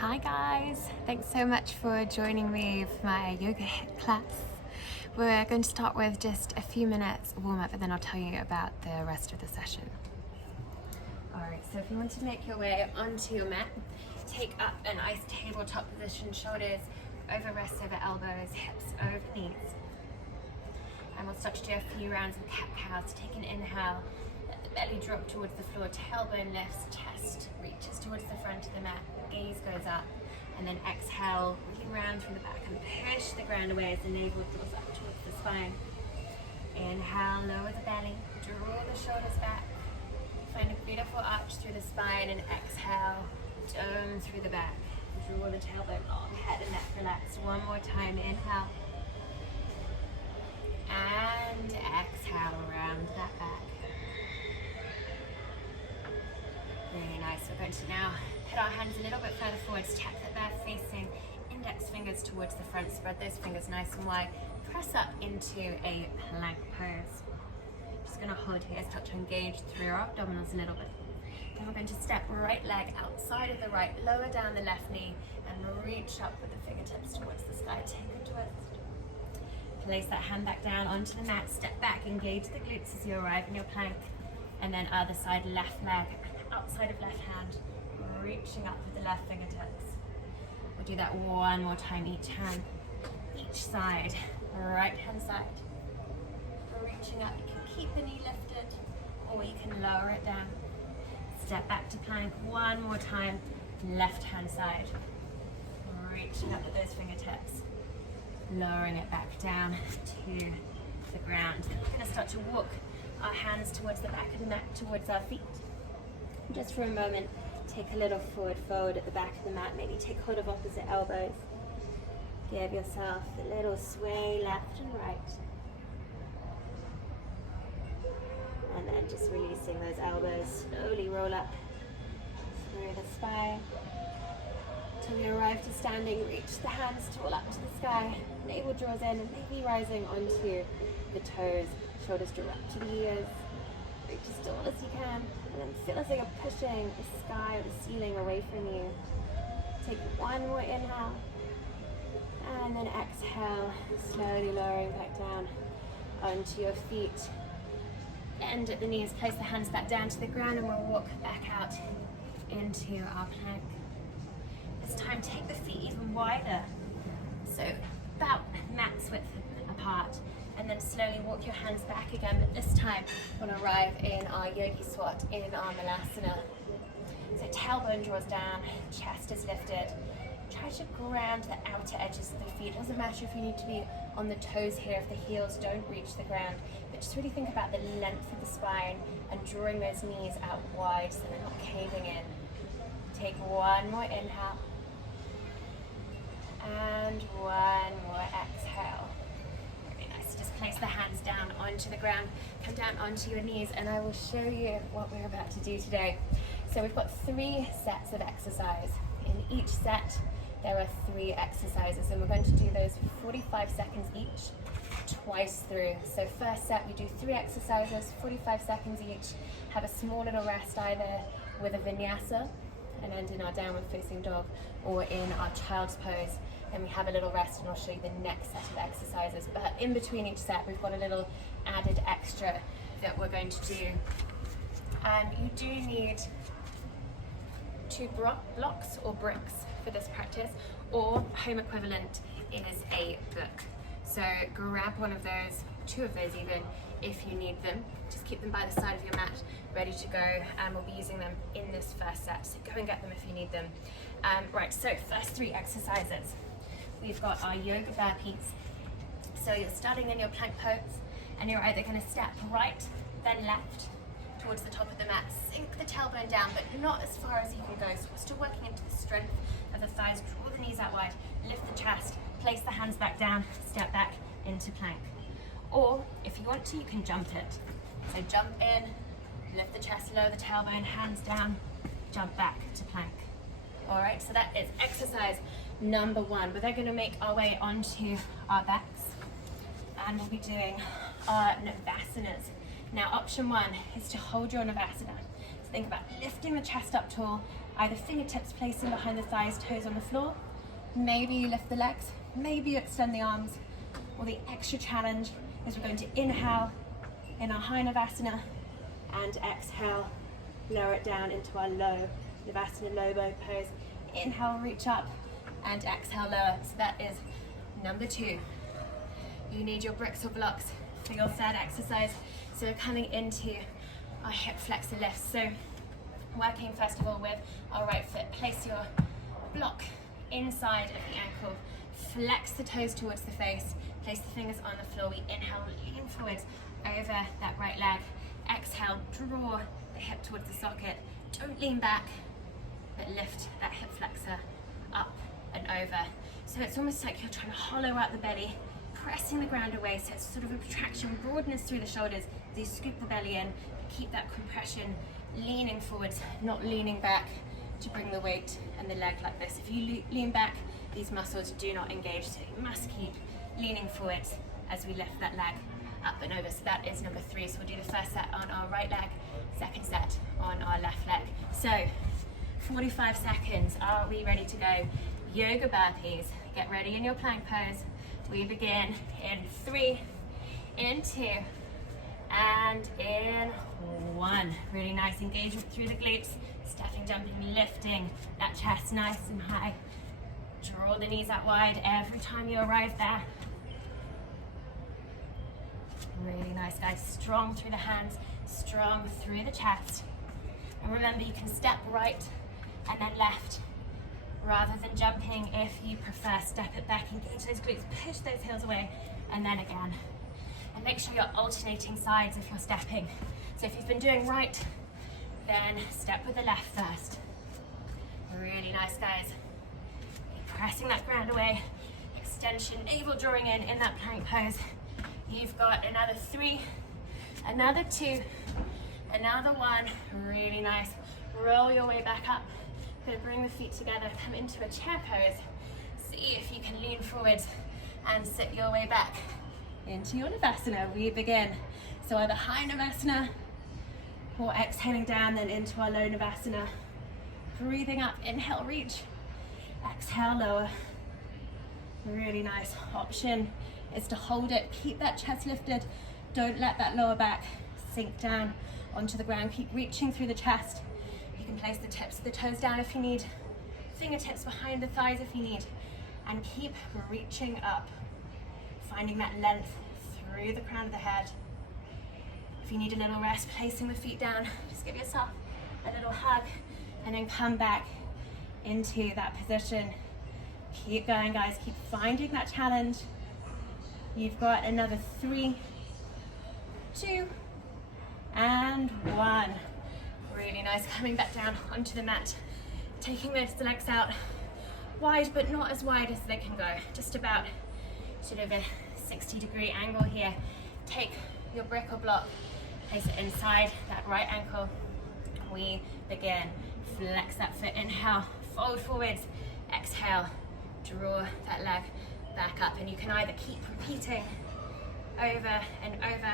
Hi guys, thanks so much for joining me for my yoga HIIT class. We're going to start with just a few minutes warm up and then I'll tell you about the rest of the session. Alright, so if you want to make your way onto your mat, take up a nice tabletop position, shoulders over wrists, over elbows, hips over knees. And we'll start to do a few rounds of cat-cows. Take an inhale, let the belly drop towards the floor, tailbone lifts, chest reaches towards the front of the mat, gaze goes up, and then exhale, looking round through the back and push the ground away as the navel draws up towards the spine. Inhale, lower the belly, draw the shoulders back, find a beautiful arch through the spine, and exhale, dome through the back. Draw the tailbone long, head and neck relaxed. One more time, inhale. And exhale, round that back. Really nice. We're going to now put our hands a little bit further forward, tap that they're facing, index fingers towards the front, spread those fingers nice and wide, press up into a plank pose. Just going to hold here, start to engage through our abdominals a little bit. Then we're going to step right leg outside of the right, lower down the left knee, and reach up with the fingertips towards the sky. Take a twist. Place that hand back down onto the mat, step back, engage the glutes as you arrive in your plank, and then other side, left leg, outside of left hand, reaching up with the left fingertips. We'll do that one more time, each hand, each side, right hand side. Reaching up, you can keep the knee lifted, or you can lower it down. Step back to plank, one more time, left hand side. Reaching up with those fingertips. Lowering it back down to the ground. We're going to start to walk our hands towards the back of the mat, towards our feet. Just for a moment, take a little forward fold at the back of the mat. Maybe take hold of opposite elbows. Give yourself a little sway left and right. And then just releasing those elbows. Slowly roll up through the spine. Until we arrive to standing, reach the hands tall up to the sky. Navel draws in and maybe rising onto the toes. Shoulders draw up to the ears. Reach as tall as you can. And then feel as though you're pushing the sky or the ceiling away from you. Take one more inhale. And then exhale, slowly lowering back down onto your feet. Bend at the knees, place the hands back down to the ground, and we'll walk back out into our plank. This time, take the feet even wider, so about max width apart, and then slowly walk your hands back again, but this time we'll arrive in our yogi squat in our malasana. So tailbone draws down, chest is lifted. Try to ground the outer edges of the feet. It doesn't matter if you need to be on the toes here, if the heels don't reach the ground, but just really think about the length of the spine and drawing those knees out wide so they're not caving in. Take one more inhale. And one more exhale. Very nice. Just place the hands down onto the ground, come down onto your knees, and I will show you what we're about to do today. So we've got 3 sets of exercise. In each set, there are 3 exercises, and we're going to do those for 45 seconds each, twice through. So first set, we do 3 exercises, 45 seconds each, have a small little rest either with a Vinyasa, and end in our downward facing dog, or in our child's pose. Then we have a little rest, and I'll show you the next set of exercises. But in between each set, we've got a little added extra that we're going to do. You do need 2 blocks or bricks for this practice, or home equivalent is a book. So grab one of those, 2 of those even, if you need them. Just keep them by the side of your mat, ready to go, and we'll be using them in this first set, so go and get them if you need them. Right, so first 3 exercises. We've got our yoga burpees. So you're starting in your plank pose, and you're either going to step right, then left, towards the top of the mat, sink the tailbone down, but not as far as you can go, so we're still working into the strength of the thighs. Draw the knees out wide, lift the chest, place the hands back down, step back into plank. Or, if you want to, you can jump it. So jump in, lift the chest, lower the tailbone, hands down, jump back to plank. All right, so that is exercise number 1. We're then going to make our way onto our backs, and we'll be doing our Navasanas. Now, option 1 is to hold your Navasana. So think about lifting the chest up tall, Either fingertips placing behind the thighs, toes on the floor. Maybe you lift the legs, maybe you extend the arms. Or the extra challenge is we're going to inhale in our high Navasana and exhale, lower it down into our low Navasana low bow pose. Inhale, reach up, and exhale, lower. So that is number 2. You need your bricks or blocks for your third exercise. So we're coming into our hip flexor lifts. So working first of all with our right foot. Place your block inside of the ankle. Flex the toes towards the face. Place the fingers on the floor. We inhale, lean forwards over that right leg. Exhale, draw the hip towards the socket. Don't lean back, but lift that hip flexor up and over. So it's almost like you're trying to hollow out the belly, pressing the ground away, so it's sort of a protraction, broadness through the shoulders as you scoop the belly in. Keep that compression, leaning forwards, not leaning back to bring the weight and the leg like this. If you lean back, these muscles do not engage, so you must keep leaning forwards as we lift that leg up and over. So that is number 3. So we'll do the first set on our right leg, second set on our left leg. So 45 seconds. Are we ready to go? Yoga burpees. Get ready in your plank pose. We begin in 3, in 2, and in 1. Really nice engagement through the glutes. Stepping, jumping, lifting that chest nice and high. Draw the knees out wide every time you arrive there. Really nice, guys. Strong through the hands, strong through the chest. And remember, you can step right and then left, rather than jumping. If you prefer, step it back, engage those glutes, push those heels away, and then again. And make sure you're alternating sides if you're stepping. So if you've been doing right, then step with the left first. Really nice, guys. Keep pressing that ground away. Extension, navel drawing in that plank pose. You've got another 3, another 2, another 1. Really nice. Roll your way back up. Gonna bring the feet together, come into a chair pose. See if you can lean forward and sit your way back into your Navasana. We begin. So either high Navasana or exhaling down, then into our low Navasana. Breathing up, inhale, reach. Exhale, lower. Really nice. Option is to hold it, keep that chest lifted. Don't let that lower back sink down onto the ground. Keep reaching through the chest. You can place the tips of the toes down if you need, fingertips behind the thighs if you need, and keep reaching up, finding that length through the crown of the head. If you need a little rest, placing the feet down, just give yourself a little hug and then come back into that position. Keep going, guys. Keep finding that challenge. You've got another 3, 2, and 1. Really nice. Coming back down onto the mat. Taking those legs out wide, but not as wide as they can go. Just about sort of a 60-degree angle here. Take your brick or block, place it inside that right ankle. We begin. Flex that foot. Inhale, fold forwards. Exhale, draw that leg back up. And you can either keep repeating over and over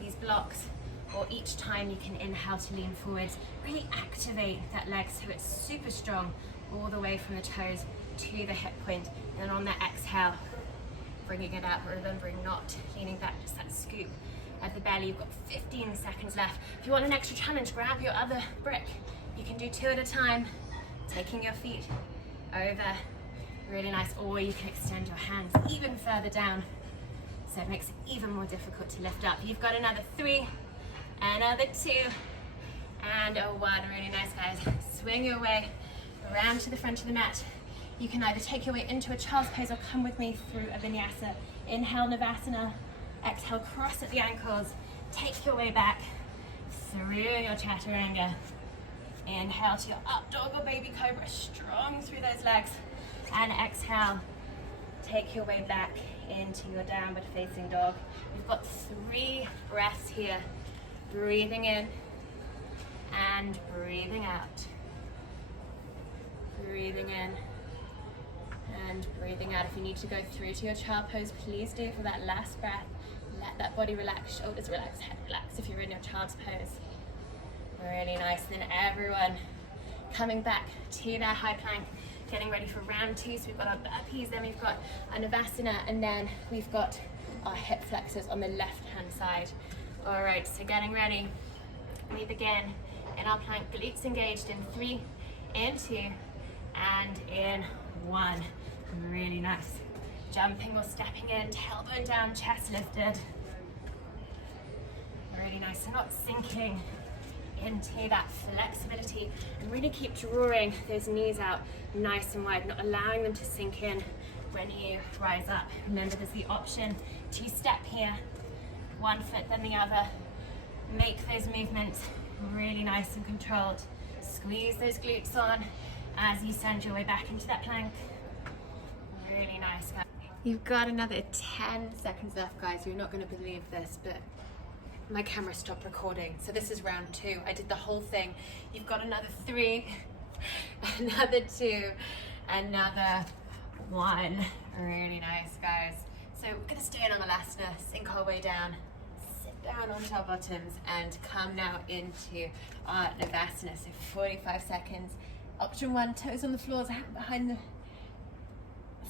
these blocks, or each time you can inhale to lean forwards. Really activate that leg so it's super strong all the way from the toes to the hip point. And on that exhale, bringing it up, remembering not leaning back, just that scoop of the belly. You've got 15 seconds left. If you want an extra challenge, grab your other brick. You can do 2 at a time, taking your feet over. Really nice. Or you can extend your hands even further down, so it makes it even more difficult to lift up. You've got another 3, another 2, and a 1. Really nice, guys. Swing your way around to the front of the mat. You can either take your way into a child's pose or come with me through a Vinyasa. Inhale, Navasana. Exhale, cross at the ankles. Take your way back through your Chaturanga. Inhale to your up dog or baby cobra, strong through those legs. And exhale, take your way back into your downward facing dog. We've got 3 breaths here. Breathing in and breathing out. Breathing in and breathing out. If you need to go through to your child pose, please do for that last breath. Let that body relax, shoulders relax, head relax if you're in your child's pose. Really nice. Then everyone Coming back to that high plank, getting ready for round 2. So we've got our burpees, then we've got our Navasana, and then we've got our hip flexors on the left hand side. All right, so getting ready. We begin in our plank, glutes engaged in 3, in 2, and in 1. Really nice. Jumping or stepping in, tailbone down, chest lifted. Really nice. So not sinking into that flexibility, and really keep drawing those knees out nice and wide, not allowing them to sink in when you rise up. Remember, there's the option to step here, one foot then the other. Make those movements really nice and controlled. Squeeze those glutes on as you send your way back into that plank. Really nice, guys. You've got another 10 seconds left, guys. You're not going to believe this, but my camera stopped recording. So this is round 2. I did the whole thing. You've got another 3, another 2, another 1. Really nice, guys. So we're going to stay in on asana, sink our way down, sit down onto our bottoms, and come now into our Navasana. So 45 seconds. Option 1, toes on the floors, hand behind the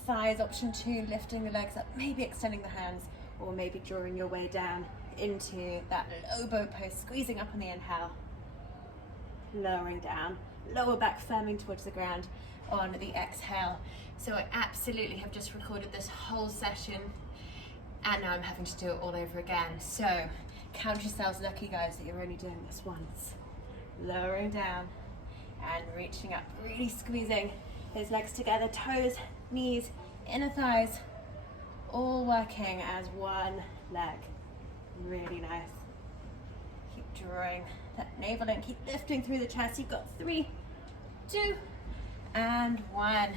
thighs. Option 2, lifting the legs up, maybe extending the hands, or maybe drawing your way down into that low boat pose, squeezing up on the inhale, lowering down, lower back firming towards the ground on the exhale. So I absolutely have just recorded this whole session, and now I'm having to do it all over again. So count yourselves lucky, guys, that you're only doing this once. Lowering down and reaching up, really squeezing those legs together, toes, knees, inner thighs, all working as one leg. Really nice. Keep drawing that navel in, keep lifting through the chest. You've got 3, 2, and 1.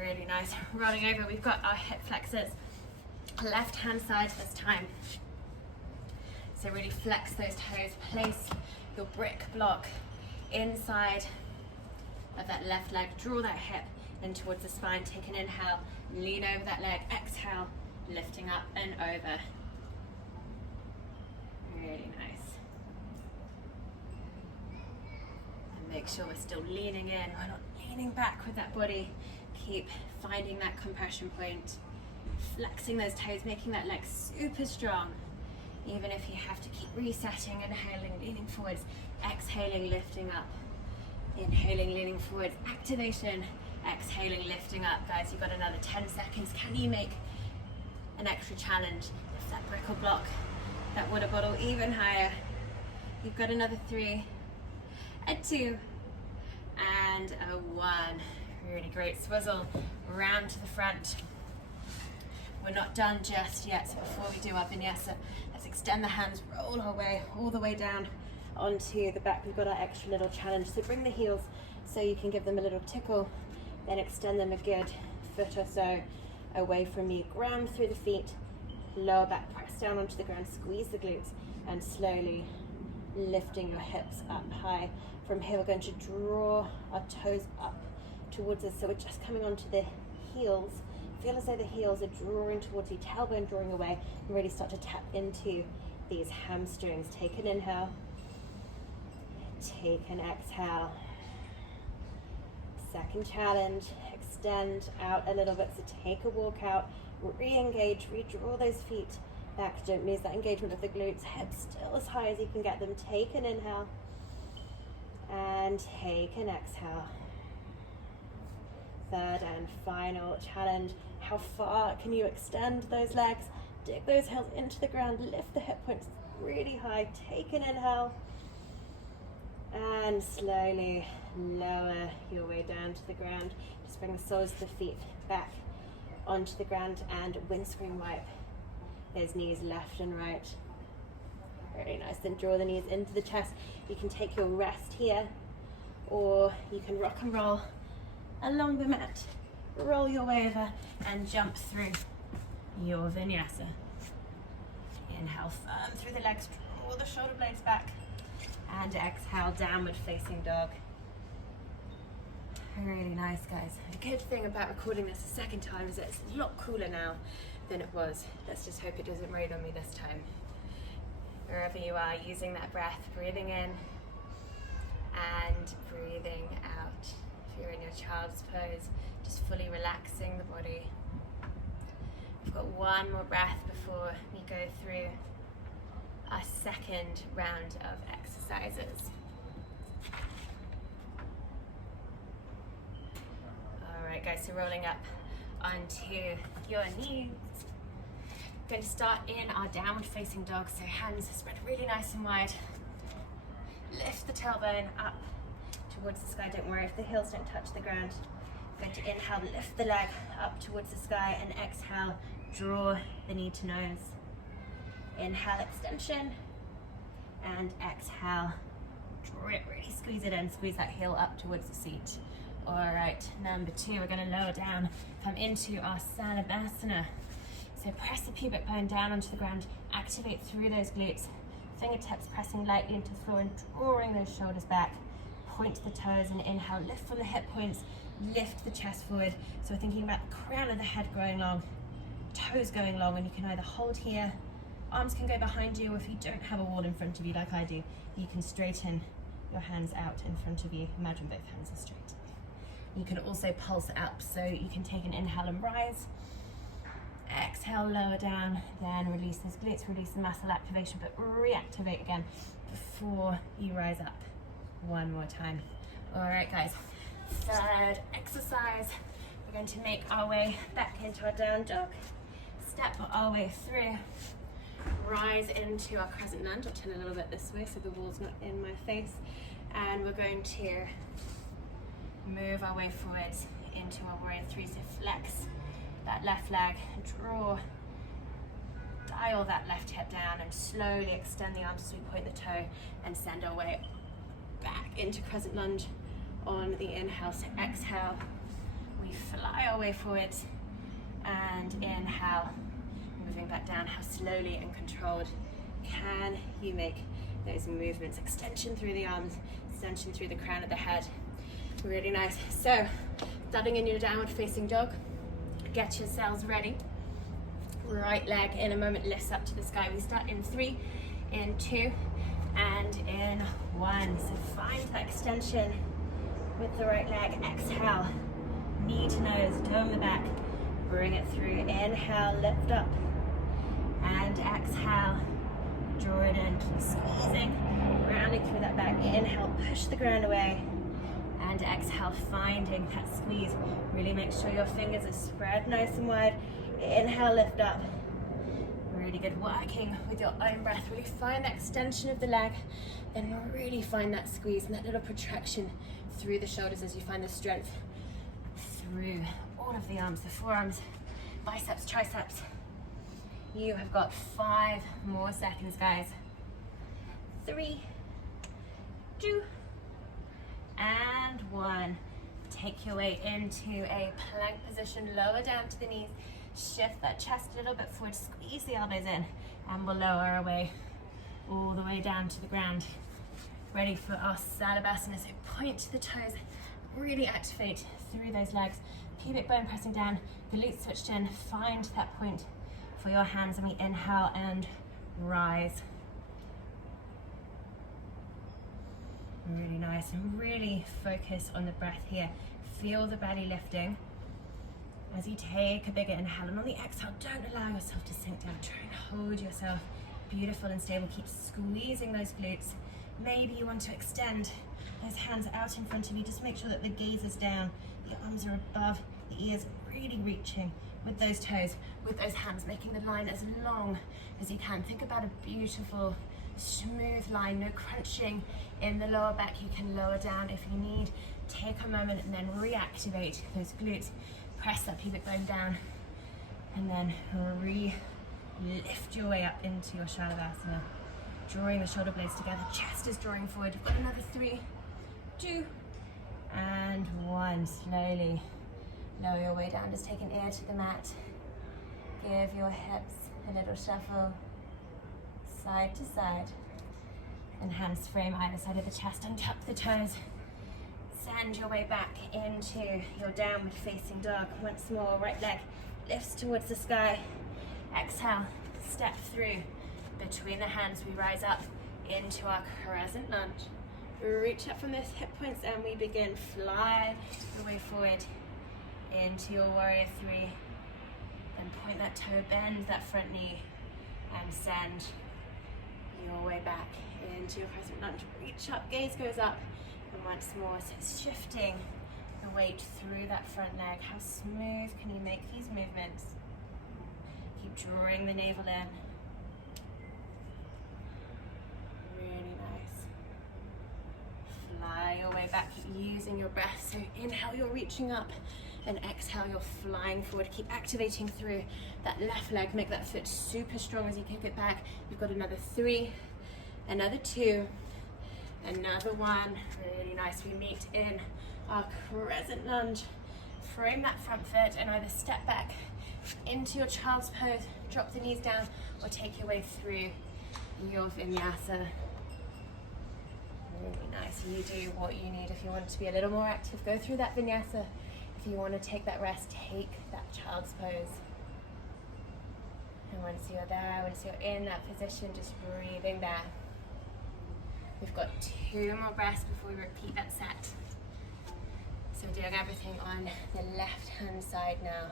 Really nice. Rolling over, we've got our hip flexors, left hand side this time. So really flex those toes, place your brick block inside of that left leg, draw that hip in towards the spine, take an inhale, lean over that leg, exhale, lifting up and over. Really nice. And make sure we're still leaning in, we're not leaning back with that body. Keep finding that compression point, flexing those toes, making that leg super strong. Even if you have to keep resetting, inhaling, leaning forwards, exhaling, lifting up. Inhaling, leaning forwards, activation, exhaling, lifting up. Guys, you've got another 10 seconds. Can you make an extra challenge? Lift that brick or block, that water bottle even higher. You've got another 3, a 2, and a 1. Really great. Swizzle round to the front. We're not done just yet, so before we do our Vinyasa, let's extend the hands, roll our way all the way down onto the back. We've got our extra little challenge. So bring the heels so you can give them a little tickle, then extend them a good foot or so away from you. Ground through the feet, lower back, press down onto the ground, squeeze the glutes, and slowly lifting your hips up high. From here, we're going to draw our toes up towards us. So we're just coming onto the heels. Feel as though the heels are drawing towards you, tailbone drawing away, and really start to tap into these hamstrings. Take an inhale, take an exhale. Second challenge, extend out a little bit, so take a walk out, re-engage, redraw those feet back, don't lose that engagement of the glutes, hips still as high as you can get them. Take an inhale, and take an exhale. Third and final challenge, how far can you extend those legs? Dig those heels into the ground, lift the hip points really high, take an inhale, and slowly lower your way down to the ground. Just bring the soles of the feet back onto the ground and windscreen wipe those knees left and right. Very nice. Then draw the knees into the chest. You can take your rest here, or you can rock and roll along the mat. Roll your way over and jump through your Vinyasa. Inhale firm through the legs, draw the shoulder blades back, and exhale, downward facing dog. Really nice, guys. The good thing about recording this a second time is that it's a lot cooler now than it was. Let's just hope it doesn't rain on me this time. Wherever you are, using that breath, breathing in and breathing out. If you're in your child's pose, just fully relaxing the body. We've got one more breath before we go through our second round of exercises. Alright guys, so rolling up onto your knees. We're going to start in our downward facing dog, so hands are spread really nice and wide. Lift the tailbone up towards the sky. Don't worry if the heels don't touch the ground. We're going to inhale, lift the leg up towards the sky, and exhale, draw the knee to nose. Inhale, extension, and exhale, draw it, really squeeze it in, squeeze that heel up towards the seat. All right, number 2, we're going to lower down, come into our asana. So press the pubic bone down onto the ground, activate through those glutes, fingertips pressing lightly into the floor and drawing those shoulders back. Point the toes and inhale, lift from the hip points, lift the chest forward. So we're thinking about the crown of the head growing long, toes going long, and you can either hold here, arms can go behind you, or if you don't have a wall in front of you like I do, you can straighten your hands out in front of you. Imagine both hands are straight. You can also pulse up, so you can take an inhale and rise. Exhale, lower down, then release those glutes, release the muscle activation, but reactivate again before you rise up. One more time. All right, guys. Third exercise. We're going to make our way back into our down dog. Step our way through. Rise into our crescent lunge. I'll turn a little bit this way so the wall's not in my face. And we're going to move our way forwards into our warrior 3. So flex that left leg, draw, dial that left hip down, and slowly extend the arms as we point the toe and send our way back into crescent lunge on the inhale. So exhale, we fly our way forwards, and inhale, moving back down. How slowly and controlled can you make those movements? Extension through the arms, extension through the crown of the head. Really nice. So starting in your downward facing dog, get yourselves ready. Right leg in a moment lifts up to the sky. We start in 3, in 2, and in 1. So find that extension with the right leg. Exhale, knee to nose, dome the back, bring it through. Inhale, lift up, and exhale, draw it in, keep squeezing, rounding through that back. Inhale, push the ground away, and exhale, finding that squeeze. Really make sure your fingers are spread nice and wide. Inhale, lift up. Really good, working with your own breath. Really find that extension of the leg, then really find that squeeze and that little protraction through the shoulders as you find the strength through all of the arms, the forearms, biceps, triceps. You have got 5 more seconds, guys. 3, 2, and 1. Take your way into a plank position, lower down to the knees, shift that chest a little bit forward, squeeze the elbows in, and we'll lower our way all the way down to the ground. Ready for our asana. So point to the toes, really activate through those legs, pubic bone pressing down, glutes switched in, find that point for your hands, and we inhale and rise. Really nice, and really focus on the breath here. Feel the belly lifting as you take a bigger inhale, and on the exhale, don't allow yourself to sink down. Try and hold yourself beautiful and stable. Keep squeezing those glutes. Maybe you want to extend those hands out in front of you. Just make sure that the gaze is down, the arms are above, the ears really reaching with those toes, with those hands, making the line as long as you can. Think about a beautiful smooth line, no crunching in the lower back. You can lower down if you need. Take a moment and then reactivate those glutes. Press that pubic bone down, and then lift your way up into your shavasana, drawing the shoulder blades together. Chest is drawing forward. We've got another 3, 2, and 1. Slowly lower your way down. Just take an ear to the mat. Give your hips a little shuffle, side to side, and hands frame either side of the chest. Untuck the toes. Send your way back into your downward facing dog. Once more, right leg lifts towards the sky. Exhale, step through. Between the hands, we rise up into our crescent lunge. reach up from those hip points and we begin fly your way forward into your warrior three. Then point that toe, bend that front knee, and send your way back into your crescent lunge. Reach up, gaze goes up, and once more, so it's shifting the weight through that front leg. How smooth can you make these movements? Keep drawing the navel in. Really nice. Fly your way back, keep using your breath. So inhale, you're reaching up, and exhale, you're flying forward. Keep activating through that left leg. Make that foot super strong as you kick it back. You've got another 3, another 2, another 1. Really nice. We meet in our crescent lunge. Frame that front foot and either step back into your child's pose, drop the knees down, or take your way through your Vinyasa. Really nice. You do what you need. If you want to be a little more active, go through that Vinyasa. If you want to take that rest, take that child's pose. And once you're there, once you're in that position, just breathing there. We've got 2 more breaths before we repeat that set. So we're doing everything on the left-hand side now.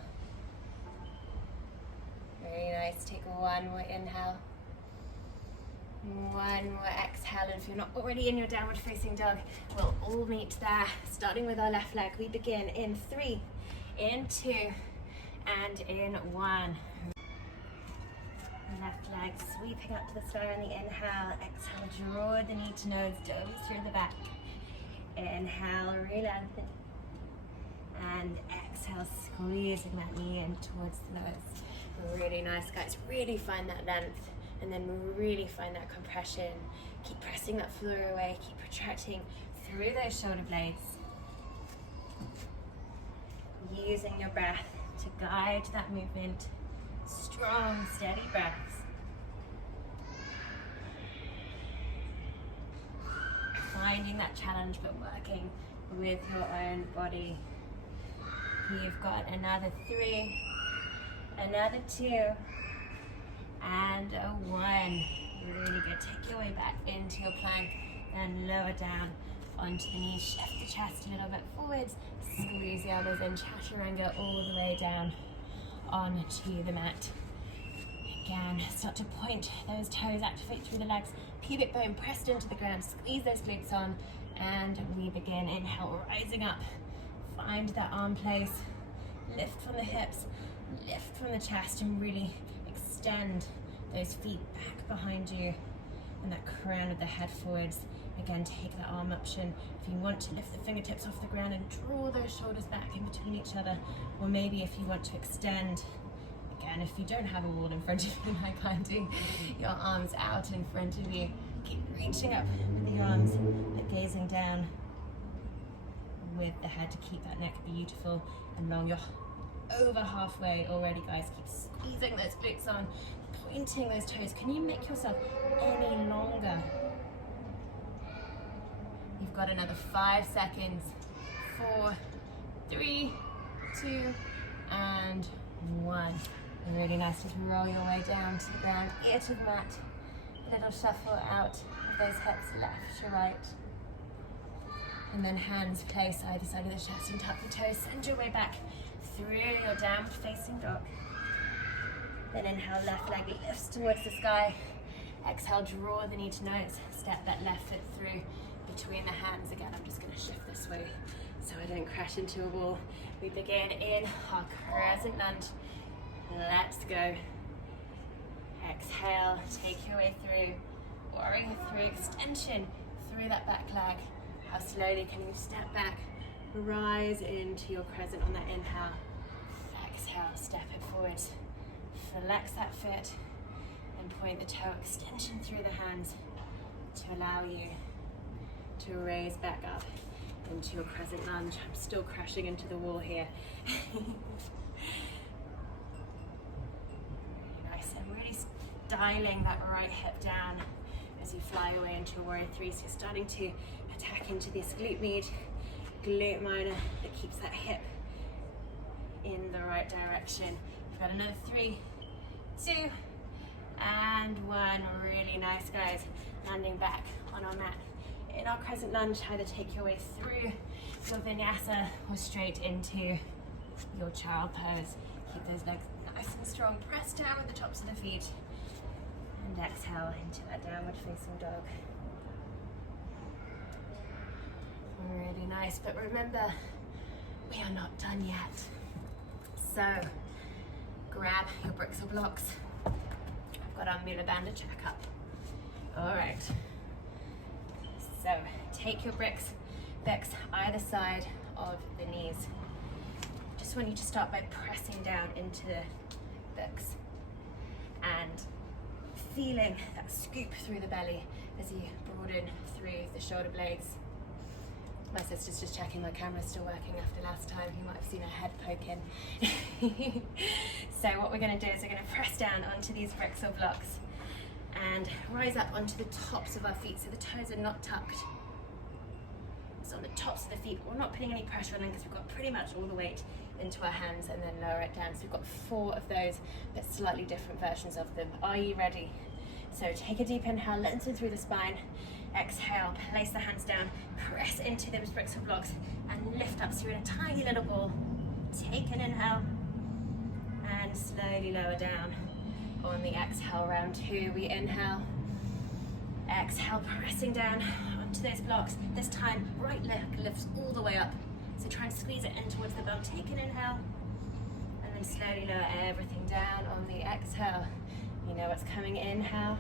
Very nice. Take 1 more inhale. 1 more exhale. And if you're not already in your downward facing dog, we'll all meet there. Starting with our left leg, we begin in 3, in 2, and in 1. Left leg sweeping up to the sky on the inhale. Exhale, draw the knee to nose, dome through the back. Inhale, re-lengthen. And exhale, squeezing that knee in towards the nose. Really nice, guys. Really find that length, and then really find that compression. Keep pressing that floor away. Keep protracting through those shoulder blades. Using your breath to guide that movement. Strong, steady breaths. Finding that challenge, but working with your own body. You've got another 3, another 2, and a 1. Really good. Take your way back into your plank and lower down onto the knees. Shift the chest a little bit forwards. Squeeze the elbows in. Chaturanga all the way down onto the mat. Again, start to point those toes, activate through the legs. Pubic bone pressed into the ground. Squeeze those glutes on, and we begin. Inhale, rising up. Find that arm place. Lift from the hips, lift from the chest, and really extend those feet back behind you and that crown of the head forwards. Again, take that arm option. If you want to lift the fingertips off the ground and draw those shoulders back in between each other, or maybe if you want to extend, again, if you don't have a wall in front of you like I do, your arms out in front of you. Keep reaching up with your arms, but gazing down with the head to keep that neck beautiful and long. You're over halfway already, guys. Keep squeezing those glutes on, pointing those toes. Can you make yourself any longer? You've got another 5 seconds. 4, 3, 2, and 1. And really nice. Just roll your way down to the ground, ear to the mat. A little shuffle out of those hips, left to right. And then hands place either side of the chest and tuck the toes. Send your way back through your downward facing dog. Then inhale, left leg lifts towards the sky. Exhale, draw the knee to nose. Step that left foot through between the hands. Again, I'm just going to shift this way so I don't crash into a wall. We begin in our crescent lunge. Let's go. Exhale, take your way through. Warrior 3 extension through that back leg. How slowly can you step back, rise into your crescent on that inhale. Exhale, step it forward. Flex that foot and point the toe extension through the hands to allow you to raise back up into your crescent lunge. I'm still crashing into the wall here. Nice, and really dialing that right hip down as you fly away into your warrior 3. So you're starting to attack into this glute med, glute minor that keeps that hip in the right direction. We've got another 3, 2, and 1. Really nice, guys. Landing back on our mat in our crescent lunge, either take your way through your vinyasa or straight into your child pose. Keep those legs nice and strong. Press down with the tops of the feet. And exhale into that downward facing dog. Really nice, but remember, we are not done yet. So, grab your bricks or blocks. I've got our Mula Bandha checkup. All right. So, take your bricks either side of the knees. Just want you to start by pressing down into the bricks and feeling that scoop through the belly as you broaden through the shoulder blades. My sister's just checking my camera's still working after last time. You might have seen her head poking. So what we're going to do is we're going to press down onto these bricks or blocks and rise up onto the tops of our feet so the toes are not tucked. So on the tops of the feet, we're not putting any pressure on them because we've got pretty much all the weight into our hands and then lower it down. So we've got 4 of those, but slightly different versions of them. Are you ready? So take a deep inhale, lengthen through the spine. Exhale, place the hands down, press into those bricks or blocks and lift up so you're in a tiny little ball. Take an inhale and slowly lower down. On the exhale, round 2, we inhale. Exhale, pressing down onto those blocks. This time, right leg lifts all the way up. So try and squeeze it in towards the bum. Take an inhale and then slowly lower everything down on the exhale. You know what's coming, inhale.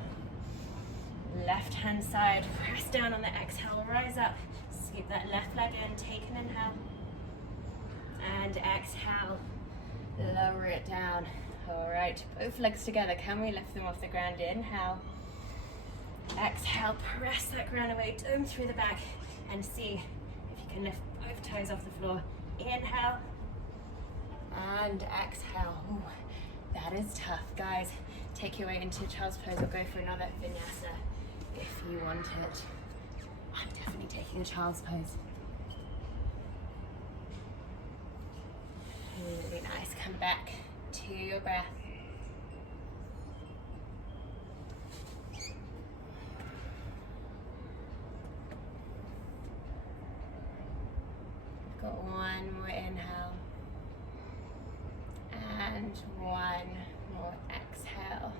Left hand side, press down on the exhale, rise up, scoop that left leg in, take an inhale, and exhale, lower it down. All right, both legs together, can we lift them off the ground? Inhale, exhale, press that ground away, dome through the back, and see if you can lift both toes off the floor. Inhale, and exhale. Ooh, that is tough, guys. Take your way into child's pose or go for another vinyasa if you want it. I'm definitely taking a child's pose. Really nice. Come back to your breath. Got one more inhale and one more exhale.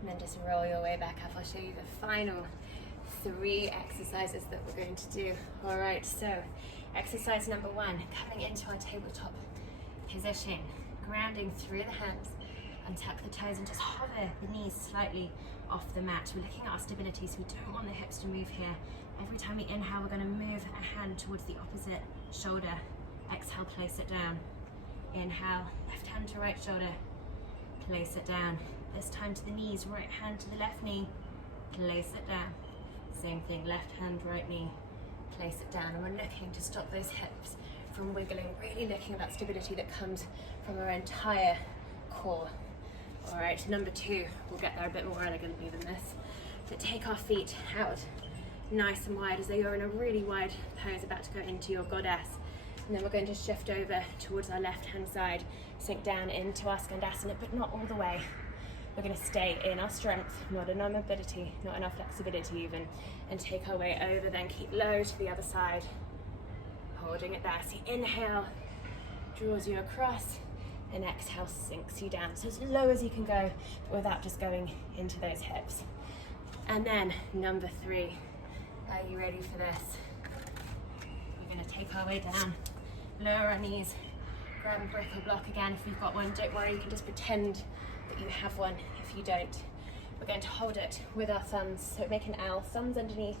And then just roll your way back up. I'll show you the final 3 exercises that we're going to do. All right, so exercise number 1, coming into our tabletop position, grounding through the hands, untuck the toes and just hover the knees slightly off the mat. We're looking at our stability, so we don't want the hips to move here. Every time we inhale, we're going to move a hand towards the opposite shoulder. Exhale, place it down. Inhale, left hand to right shoulder, place it down. This time to the knees, right hand to the left knee, place it down. Same thing, left hand, right knee, place it down. And we're looking to stop those hips from wiggling, really looking at that stability that comes from our entire core. All right, number 2, we'll get there a bit more elegantly than this. But take our feet out nice and wide as though you're in a really wide pose about to go into your goddess. And then we're going to shift over towards our left hand side, sink down into our skandasana, but not all the way. We're going to stay in our strength, not in our mobility, not in our flexibility even, and take our way over, then keep low to the other side, holding it there. So inhale, draws you across, and exhale sinks you down. So as low as you can go, but without just going into those hips. And then number 3, are you ready for this? We're going to take our way down, lower our knees, grab a brick or block again if you've got one. Don't worry, you can just pretend that you have one if you don't. We're going to hold it with our thumbs, so make an L, thumbs underneath,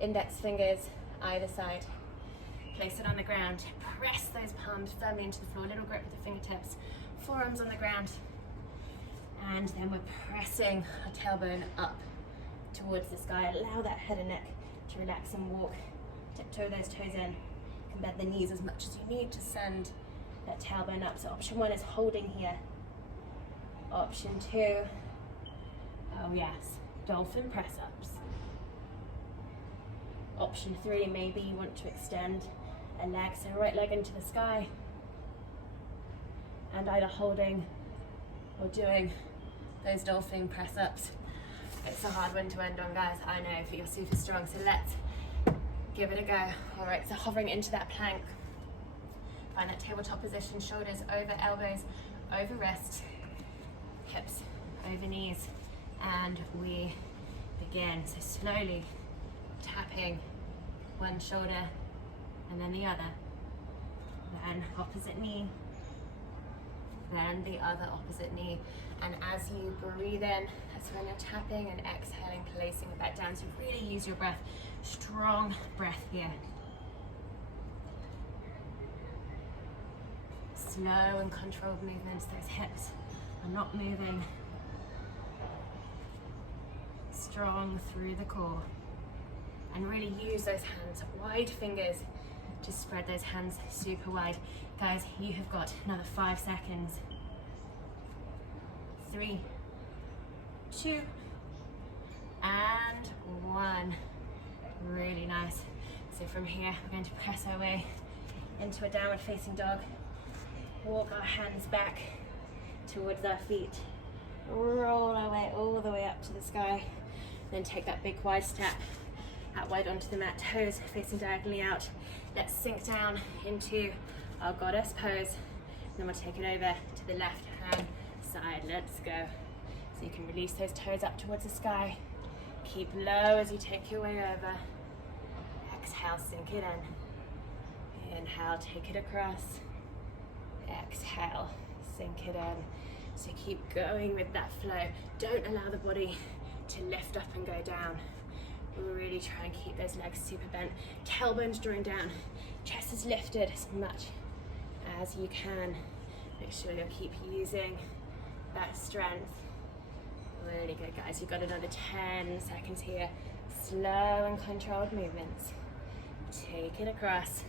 index fingers either side. Place it on the ground, press those palms firmly into the floor, little grip with the fingertips, forearms on the ground, and then we're pressing our tailbone up towards the sky. Allow that head and neck to relax and walk. Tiptoe those toes in, and bend the knees as much as you need to send that tailbone up. So option 1 is holding here. Option 2, oh yes, dolphin press-ups. Option 3, maybe you want to extend a leg, so right leg into the sky, and either holding or doing those dolphin press-ups. It's a hard one to end on, guys, I know, but you're super strong, so let's Give it a go. All right, so hovering into that plank. Find that tabletop position, shoulders over elbows, over wrists, hips over knees, and we begin. So slowly tapping one shoulder and then the other, then opposite knee, then the other opposite knee. And as you breathe in, that's when you're tapping and exhaling, placing it back down. So really use your breath. Strong breath here. Slow and controlled movements. Those hips are not moving. Strong through the core. And really use those hands, wide fingers. Just spread those hands super wide. Guys, you have got another 5 seconds. 3, 2, and 1. Really nice. So from here, we're going to press our way into a downward facing dog. Walk our hands back towards our feet. Roll our way all the way up to the sky. Then take that big wide step out wide onto the mat, toes facing diagonally out. Let's sink down into our goddess pose. Then we'll take it over to the left hand side. Let's go. So you can release those toes up towards the sky. Keep low as you take your way over. Exhale, sink it in. Inhale, take it across. Exhale, sink it in. So keep going with that flow. Don't allow the body to lift up and go down. Really try and keep those legs super bent. Tailbones drawing down. Chest is lifted as much as you can. Make sure you'll keep using that strength. Really good, guys. You've got another 10 seconds here. Slow and controlled movements. Take it across.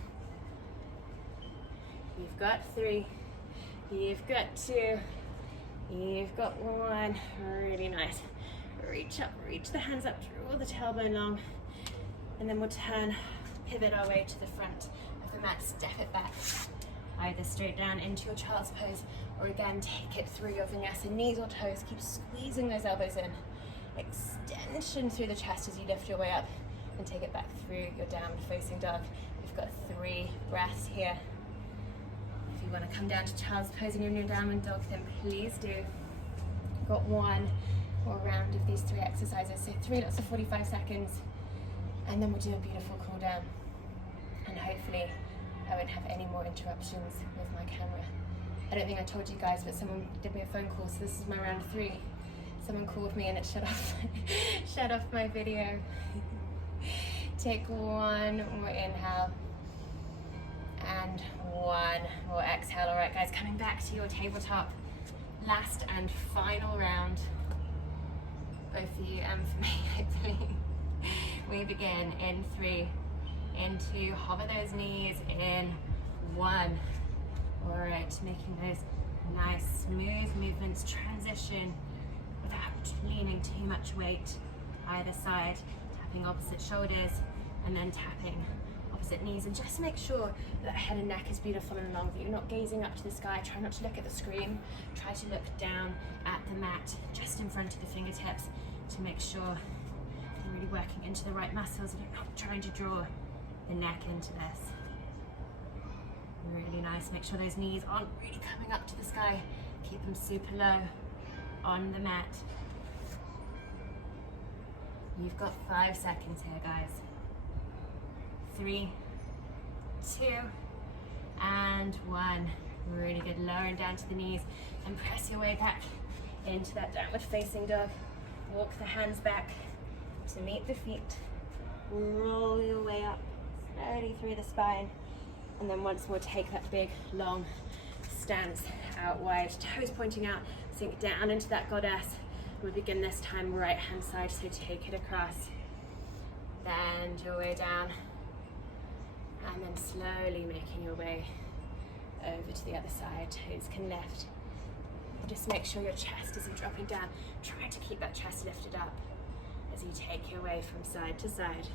You've got 3. You've got 2. You've got 1. Really nice. Reach up, reach the hands up, draw the tailbone long, and then we'll turn, pivot our way to the front of the mat, step it back, either straight down into your child's pose, or again, take it through your vinyasa, knees or toes, keep squeezing those elbows in, extension through the chest as you lift your way up, and take it back through your downward facing dog. We've got 3 breaths here. If you want to come down to child's pose in your downward dog, then please do. You've got 1 more round of these 3 exercises, so 3 lots of 45 seconds, and then we'll do a beautiful cool down, and hopefully I won't have any more interruptions with my camera. I don't think I told you guys, but someone did me a phone call, so this is my round 3. Someone called me and it shut off shut off my video. Take 1 more inhale and 1 more exhale. All right, guys, coming back to your tabletop, last and final round. Both for you and for me, hopefully. We begin in 3, in 2, hover those knees, in 1. All right, making those nice smooth movements, transition without leaning too much weight either side, tapping opposite shoulders and then tapping opposite knees, and just make sure that head and neck is beautiful and long, that you're not gazing up to the sky. Try not to look at the screen, try to look down at the mat just in front of the fingertips to make sure you're really working into the right muscles and you're not trying to draw the neck into this. Really nice. Make sure those knees aren't really coming up to the sky. Keep them super low on the mat. You've got 5 seconds here, guys. 3, 2, and 1. Really good. Lowering down to the knees and press your way back into that downward facing dog. Walk the hands back to meet the feet. Roll your way up slowly through the spine. And then once more, take that big, long stance out wide. Toes pointing out, sink down into that goddess. We begin this time right hand side, so take it across. Bend your way down. And then slowly making your way over to the other side. Toes can lift. Just make sure your chest isn't dropping down. Try to keep that chest lifted up as you take your way from side to side.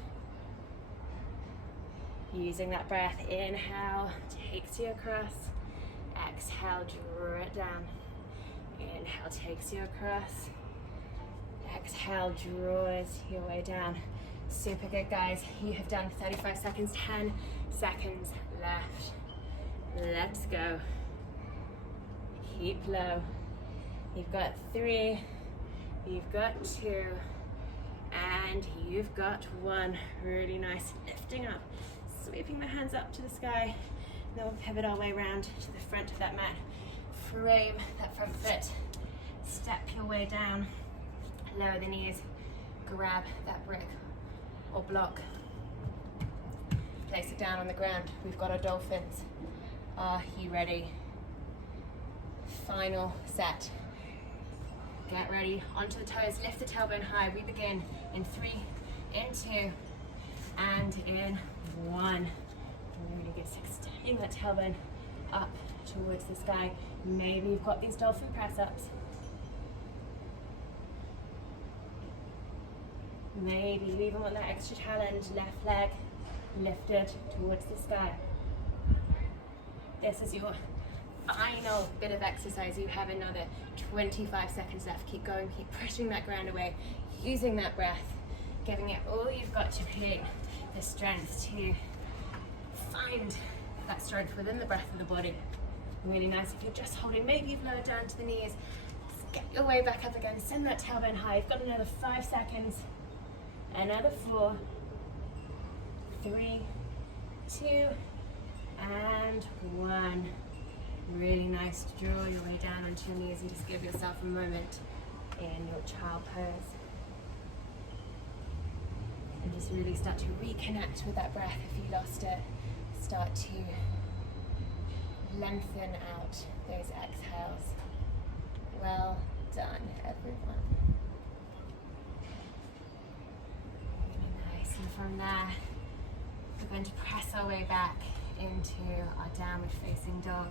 Using that breath, inhale, takes you across. Exhale, draw it down. Inhale, takes you across. Exhale, draws your way down. Super good, guys. You have done 35 seconds, 10 seconds left. Let's go. Keep low. You've got 3, you've got 2, and you've got 1. Really nice. Lifting up, sweeping the hands up to the sky. Then we'll pivot our way around to the front of that mat. Frame that front foot. Step your way down. Lower the knees. Grab that brick or block. Place it down on the ground. We've got our dolphins. Are you ready? Final set. Get ready. Onto the toes. Lift the tailbone high. We begin in 3, in 2, and in 1. Really good. Extending that tailbone up towards the sky. Maybe you've got these dolphin press-ups. Maybe you even want that extra challenge. Left leg lifted towards the sky. This is your final bit of exercise. You have another 25 seconds left. Keep going, keep pushing that ground away, using that breath, giving it all you've got to create the strength to find that strength within the breath of the body. Really nice. If you're just holding, maybe you've lowered down to the knees, just get your way back up again, send that tailbone high. You've got another 5 seconds, another 4, 3, 2, and 1. Really nice to draw your way down onto your knees and just give yourself a moment in your child pose. And just really start to reconnect with that breath if you lost it. Start to lengthen out those exhales. Well done, everyone. Really nice. And from there, we're going to press our way back into our downward facing dog.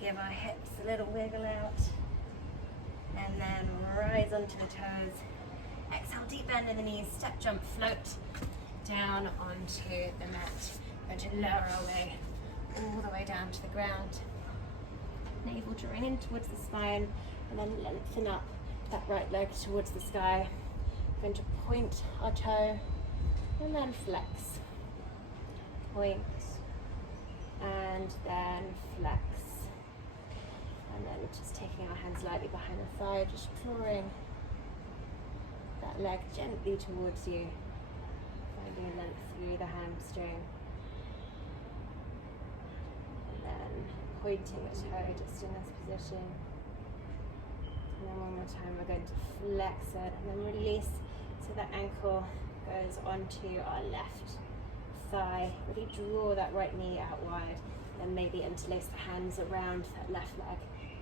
Give our hips a little wiggle out, and then rise onto the toes. Exhale, deep bend in the knees, step, jump, float down onto the mat. We're going to lower our way all the way down to the ground. Navel drawing in towards the spine, and then lengthen up that right leg towards the sky. We're going to point our toe, and then flex. Point, and then flex. And then just taking our hands lightly behind the thigh, just drawing that leg gently towards you, finding a length through the hamstring. And then pointing the toe just in this position. And then one more time we're going to flex it and then release so that ankle goes onto our left thigh. Really draw that right knee out wide, and maybe interlace the hands around that left leg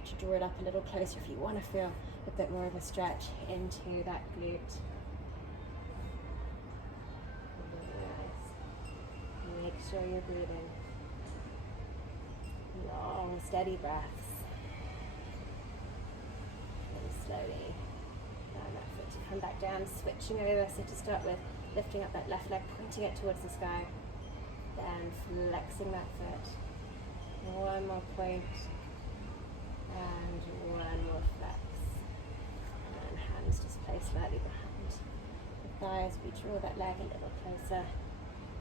to draw it up a little closer if you want to feel a bit more of a stretch into that glute. Really nice. Make sure you're breathing. Long, steady breaths. And slowly allow that foot to come back down, switching over. So to start with, lifting up that left leg, pointing it towards the sky, then flexing that foot. One more point, and one more flex. And hands just placed slightly behind the thighs. We draw that leg a little closer.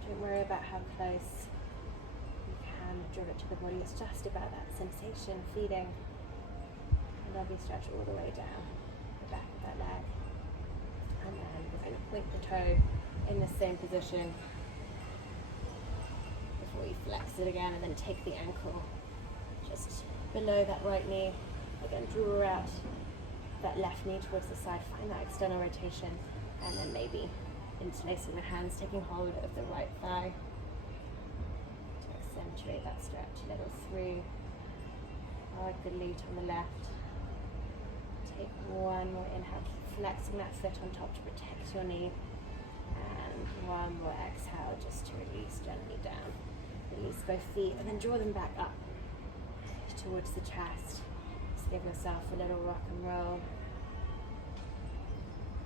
Don't worry about how close. You can draw it to the body. It's just about that sensation, feeding. A lovely stretch all the way down the back of that leg. And then we're going to point the toe in the same position before you flex it again, and then take the ankle just below that right knee. Again, draw out that left knee towards the side, find that external rotation, and then maybe interlacing the hands, taking hold of the right thigh to accentuate that stretch a little through our glute on the left. Take one more inhale, keep flexing that foot on top to protect your knee, and one more exhale just to release gently down. Release both feet and then draw them back up towards the chest. Just give yourself a little rock and roll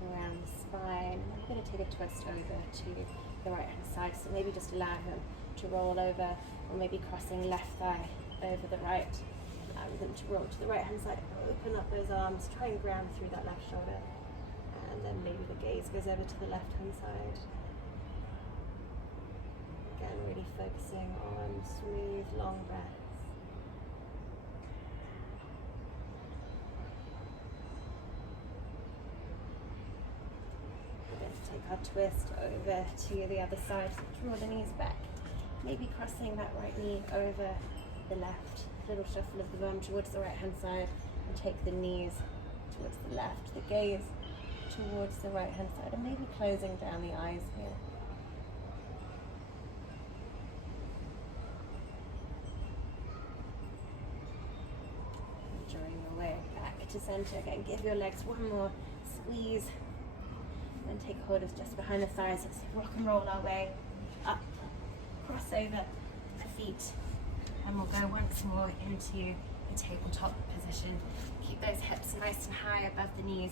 around the spine. And I'm going to take a twist over to the right hand side, so maybe just allow them to roll over, or maybe crossing left thigh over the right. Allow them to roll to the right hand side, open up those arms, try and ground through that left shoulder, and then maybe the gaze goes over to the left hand side. Again, really focusing on smooth, long breaths. We're going to take our twist over to the other side. So draw the knees back, maybe crossing that right knee over the left. Little shuffle of the bum towards the right hand side, and take the knees towards the left, the gaze towards the right hand side, and maybe closing down the eyes here. Drawing your way back to center again. Give your legs one more squeeze, and take hold of just behind the thighs. Let's rock and roll our way up, cross over the feet, and we'll go once more into the tabletop position. Keep those hips nice and high above the knees.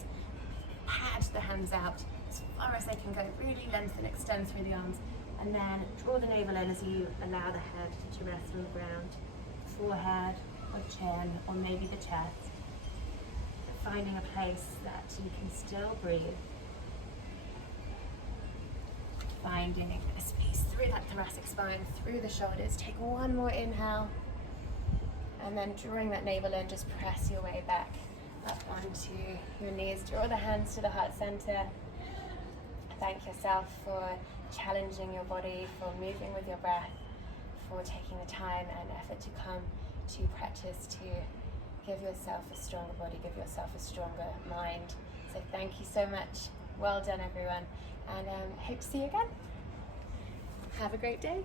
Pad the hands out as far as they can go. Really lengthen, extend through the arms, and then draw the navel in as you allow the head to rest on the ground. Forehead or chin, or maybe the chest. But finding a place that you can still breathe. Finding a space through that thoracic spine, through the shoulders. Take one more inhale, and then drawing that navel in, just press your way back up onto your knees. Draw the hands to the heart center. Thank yourself for challenging your body, for moving with your breath, for taking the time and effort to come to practice to give yourself a stronger body, give yourself a stronger mind. So thank you so much. Well done, everyone. And hope to see you again. Have a great day.